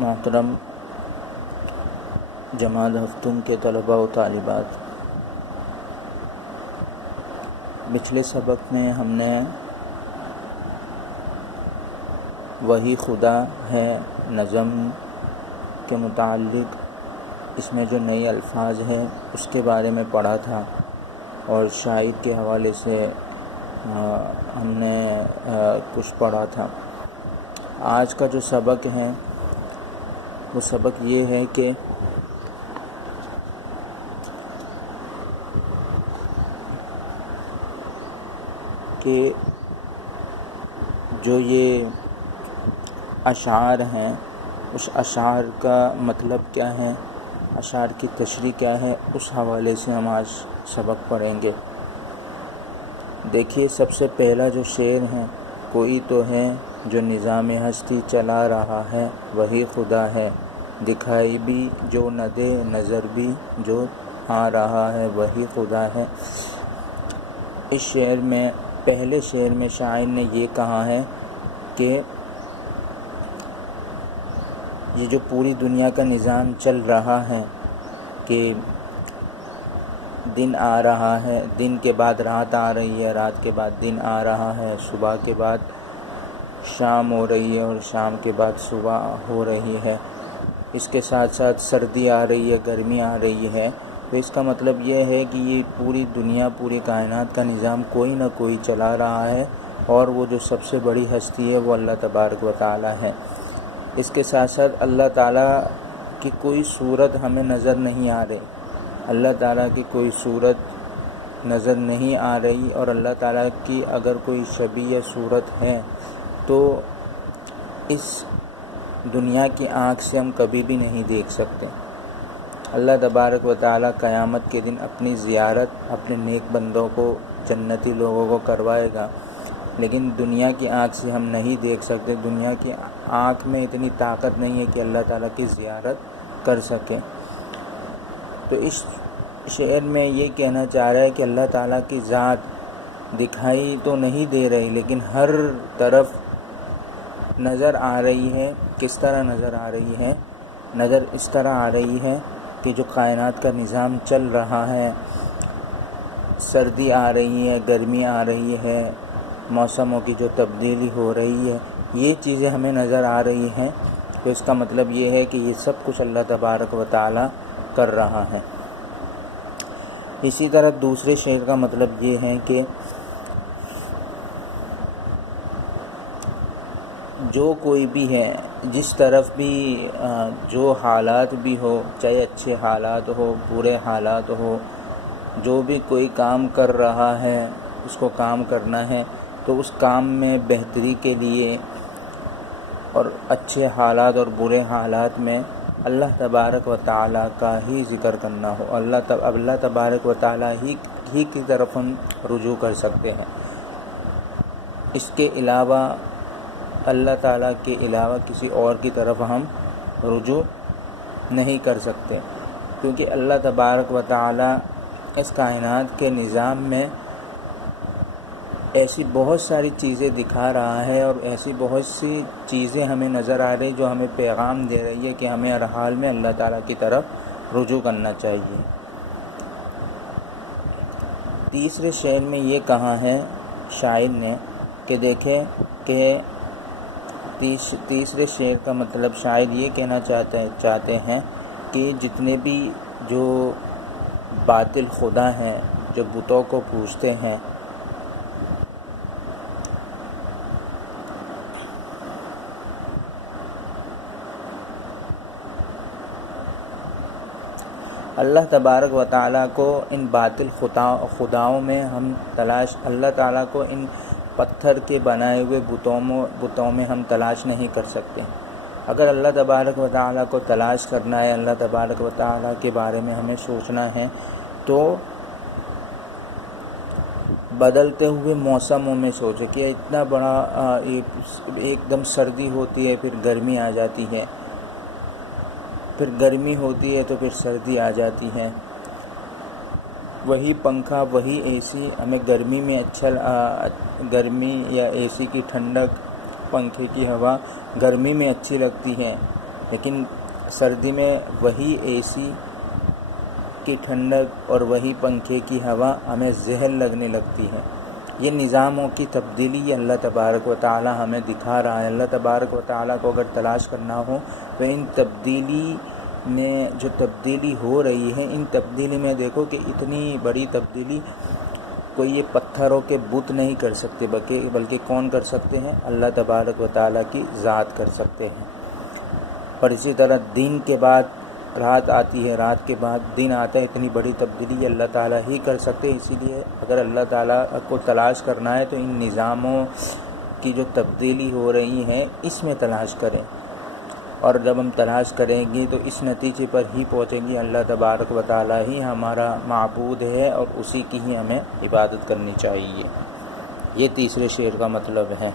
محترم جماعت ہفتم کے طلباء و طالبات، پچھلے سبق میں ہم نے وہی خدا ہے نظم کے متعلق اس میں جو نئے الفاظ ہیں اس کے بارے میں پڑھا تھا، اور شاعر کے حوالے سے ہم نے کچھ پڑھا تھا۔ آج کا جو سبق ہے وہ سبق یہ ہے کہ جو یہ اشعار ہیں اس اشعار کا مطلب کیا ہے، اشعار کی تشریح کیا ہے، اس حوالے سے ہم آج سبق پڑھیں گے۔ دیکھیے، سب سے پہلا جو شعر ہے، کوئی تو ہے جو نظام ہستی چلا رہا ہے، وہی خدا ہے، دکھائی بھی جو نہ دے نظر بھی جو آ رہا ہے، وہی خدا ہے۔ اس شعر میں، پہلے شعر میں شاعر نے یہ کہا ہے کہ یہ جو پوری دنیا کا نظام چل رہا ہے کہ دن آ رہا ہے، دن کے بعد رات آ رہی ہے، رات کے بعد دن آ رہا ہے، صبح کے بعد شام ہو رہی ہے اور شام کے بعد صبح ہو رہی ہے، اس کے ساتھ ساتھ سردی آ رہی ہے، گرمی آ رہی ہے۔ تو اس کا مطلب یہ ہے کہ یہ پوری دنیا، پوری کائنات کا نظام کوئی نہ کوئی چلا رہا ہے، اور وہ جو سب سے بڑی ہستی ہے وہ اللہ تبارک و تعالی ہے۔ اس کے ساتھ ساتھ اللہ تعالیٰ کی کوئی صورت ہمیں نظر نہیں آ رہی، اللہ تعالیٰ کی کوئی صورت نظر نہیں آ رہی، اور اللہ تعالیٰ کی اگر کوئی شبیہ صورت ہے تو اس دنیا کی آنکھ سے ہم کبھی بھی نہیں دیکھ سکتے۔ اللہ تبارک و تعالیٰ قیامت کے دن اپنی زیارت اپنے نیک بندوں کو، جنتی لوگوں کو کروائے گا، لیکن دنیا کی آنکھ سے ہم نہیں دیکھ سکتے۔ دنیا کی آنکھ میں اتنی طاقت نہیں ہے کہ اللہ تعالیٰ کی زیارت کر سکے۔ تو اس شعر میں یہ کہنا چاہ رہا ہے کہ اللہ تعالیٰ کی ذات دکھائی تو نہیں دے رہی، لیکن ہر طرف نظر آ رہی ہے۔ کس طرح نظر آ رہی ہے؟ نظر اس طرح آ رہی ہے کہ جو کائنات کا نظام چل رہا ہے، سردی آ رہی ہے، گرمی آ رہی ہے، موسموں کی جو تبدیلی ہو رہی ہے، یہ چیزیں ہمیں نظر آ رہی ہیں۔ تو اس کا مطلب یہ ہے کہ یہ سب کچھ اللہ تبارک و تعالی کر رہا ہے۔ اسی طرح دوسرے شعر کا مطلب یہ ہے کہ جو کوئی بھی ہے، جس طرف بھی جو حالات بھی ہو، چاہے اچھے حالات ہو، برے حالات ہو، جو بھی کوئی کام کر رہا ہے، اس کو کام کرنا ہے، تو اس کام میں بہتری کے لیے اور اچھے حالات اور برے حالات میں اللہ تبارک و تعالیٰ کا ہی ذکر کرنا ہو، اللہ تبارک و تعالیٰ ہی کی طرف ہم رجوع کر سکتے ہیں۔ اس کے علاوہ، اللہ تعالیٰ کے علاوہ کسی اور کی طرف ہم رجوع نہیں کر سکتے، کیونکہ اللہ تبارک و تعالیٰ اس کائنات کے نظام میں ایسی بہت ساری چیزیں دکھا رہا ہے، اور ایسی بہت سی چیزیں ہمیں نظر آ رہی جو ہمیں پیغام دے رہی ہے کہ ہمیں ہر حال میں اللہ تعالیٰ کی طرف رجوع کرنا چاہیے۔ تیسرے شعر میں یہ کہا ہے شاعر نے کہ دیکھیں کہ تیسرے شعر کا مطلب شاعر یہ کہنا چاہتے ہیں کہ جتنے بھی جو باطل خدا ہیں، جو بتوں کو پوجتے ہیں، اللہ تبارک و تعالیٰ کو ان باطل خداؤں میں ہم اللہ تعالیٰ کو ان پتھر کے بنائے ہوئے بتوں میں ہم تلاش نہیں کر سکتے۔ اگر اللہ تبارک و تعالیٰ کو تلاش کرنا ہے، اللہ تبارک و تعالیٰ کے بارے میں ہمیں سوچنا ہے، تو بدلتے ہوئے موسموں میں سوچے کہ اتنا بڑا ایک دم سردی ہوتی ہے، پھر گرمی آ جاتی ہے، پھر گرمی ہوتی ہے تو پھر سردی آ جاتی ہے۔ وہی پنکھا، وہی اے سی ہمیں گرمی میں گرمی یا اے سی کی ٹھنڈک، پنکھے کی ہوا گرمی میں اچھی لگتی ہے، لیکن سردی میں وہی اے سی کی ٹھنڈک اور وہی پنکھے کی ہوا ہمیں زہر لگنے لگتی ہے۔ یہ نظاموں کی تبدیلی یہ اللہ تبارک و تعالی ہمیں دکھا رہا ہے۔ اللہ تبارک و تعالی کو اگر تلاش کرنا ہو تو ان تبدیلی میں جو تبدیلی ہو رہی ہے، ان تبدیلی میں دیکھو کہ اتنی بڑی تبدیلی کوئی یہ پتھروں کے بت نہیں کر سکتے، بلکہ کون کر سکتے ہیں؟ اللہ تبارک و تعالی کی ذات کر سکتے ہیں۔ اور اسی طرح دن کے بعد رات آتی ہے، رات کے بعد دن آتا ہے، اتنی بڑی تبدیلی یہ اللہ تعالیٰ ہی کر سکتے ہیں۔ اسی لیے اگر اللہ تعالیٰ کو تلاش کرنا ہے تو ان نظاموں کی جو تبدیلی ہو رہی ہے اس میں تلاش کریں، اور جب ہم تلاش کریں گے تو اس نتیجے پر ہی پہنچیں گے اللہ تبارک و تعالیٰ ہی ہمارا معبود ہے اور اسی کی ہی ہمیں عبادت کرنی چاہیے۔ یہ تیسرے شعر کا مطلب ہے۔